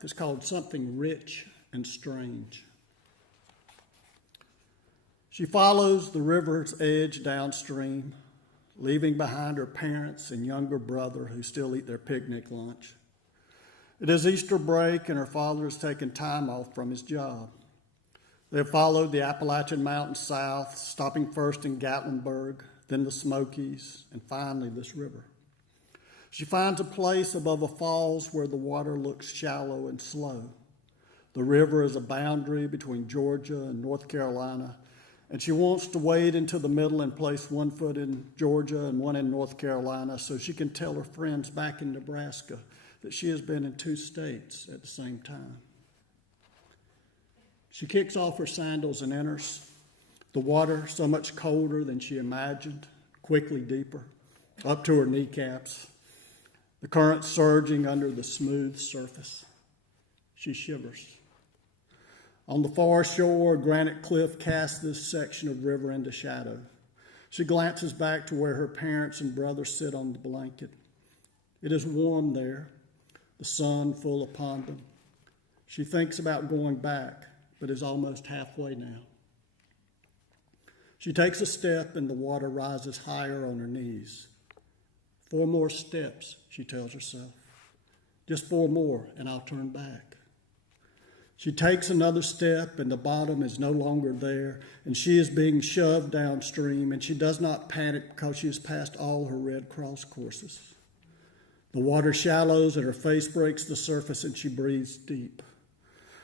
It's called Something Rich and Strange. She follows the river's edge downstream, leaving behind her parents and younger brother who still eat their picnic lunch. It is Easter break and her father has taken time off from his job. They have followed the Appalachian Mountains south, stopping first in Gatlinburg, then the Smokies, and finally this river. She finds a place above a falls where the water looks shallow and slow. The river is a boundary between Georgia and North Carolina, and she wants to wade into the middle and place one foot in Georgia and one in North Carolina so she can tell her friends back in Nebraska that she has been in 2 states at the same time. She kicks off her sandals and enters. The water, so much colder than she imagined, quickly deeper, up to her kneecaps. The current surging under the smooth surface. She shivers. On the far shore, a granite cliff casts this section of river into shadow. She glances back to where her parents and brother sit on the blanket. It is warm there, the sun full upon them. She thinks about going back, but is almost halfway now. She takes a step and the water rises higher on her knees. 4 more steps, she tells herself. Just 4 more and I'll turn back. She takes another step and the bottom is no longer there and she is being shoved downstream and she does not panic because she has passed all her Red Cross courses. The water shallows and her face breaks the surface and she breathes deep.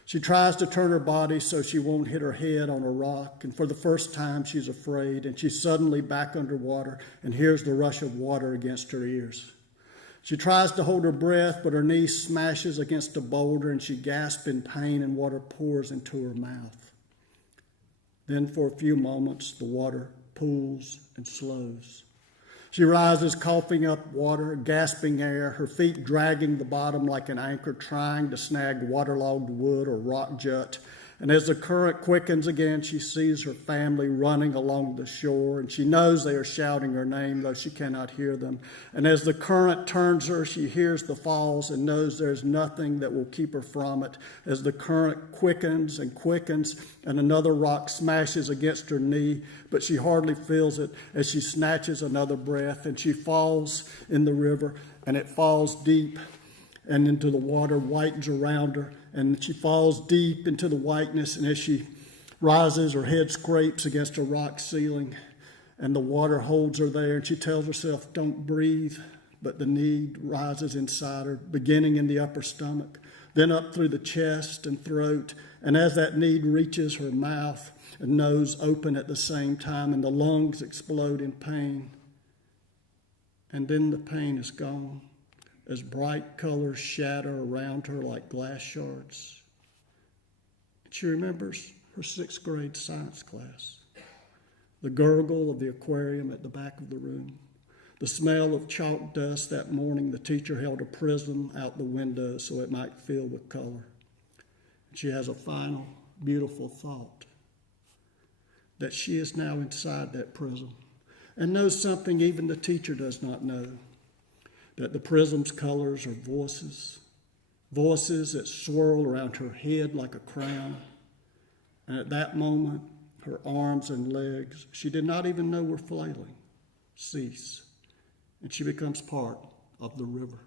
She tries to turn her body so she won't hit her head on a rock, and for the first time she's afraid, and she's suddenly back underwater and hears the rush of water against her ears. She tries to hold her breath, but her knee smashes against a boulder and she gasps in pain and water pours into her mouth. Then for a few moments, the water pools and slows. She rises, coughing up water, gasping air, her feet dragging the bottom like an anchor trying to snag waterlogged wood or rock jut. And as the current quickens again, she sees her family running along the shore, and she knows they are shouting her name, though she cannot hear them. And as the current turns her, she hears the falls and knows there's nothing that will keep her from it. As the current quickens, and another rock smashes against her knee, but she hardly feels it as she snatches another breath, and she falls in the river, and it falls deep and into the water whitens around her, and she falls deep into the whiteness, and as she rises, her head scrapes against a rock ceiling, and the water holds her there, and she tells herself, don't breathe, but the need rises inside her, beginning in the upper stomach, then up through the chest and throat, and as that need reaches her mouth and nose open at the same time, and the lungs explode in pain, and then the pain is gone, as bright colors shatter around her like glass shards. She remembers her 6th grade science class, the gurgle of the aquarium at the back of the room, the smell of chalk dust that morning the teacher held a prism out the window so it might fill with color. She has a final, beautiful thought that she is now inside that prism and knows something even the teacher does not know. That the prism's colors are voices that swirl around her head like a crown. And at that moment, her arms and legs, she did not even know were flailing, cease. And she becomes part of the river.